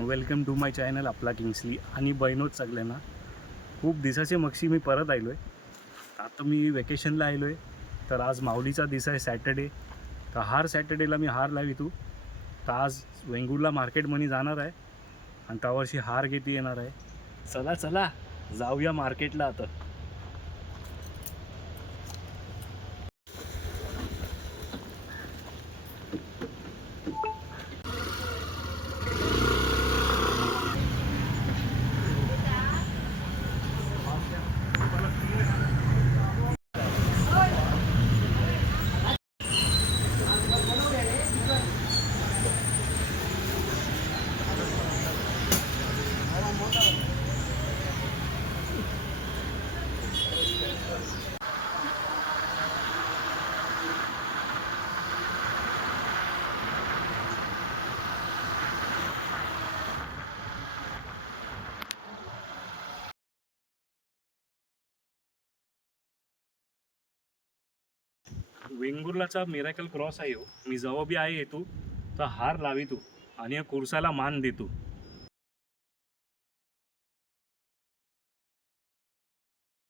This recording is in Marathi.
वेलकम टू माय चॅनल आपला किंग्सली आणि बहिणोच सगळ्यांना. खूप दिवसाचे मक्षी मी परत आलो आहे. आता मी वेकेशनला आलो आहे. तर आज माऊलीचा दिवस आहे, सॅटर्डे. तर हर सॅटर्डेला मी हार लावितो. तर आज वेंगुर्ला मार्केटमध्ये जाणार आहे आणि त्यावर्षी हार घेती येणार आहे. चला चला जाऊया मार्केटला आता. वेंगुर्लाचा मिराकल क्रॉस आहे हो. मी जेव्हा बी आहे येतो तर हार लावितो आणि या कुर्साला मान देतो.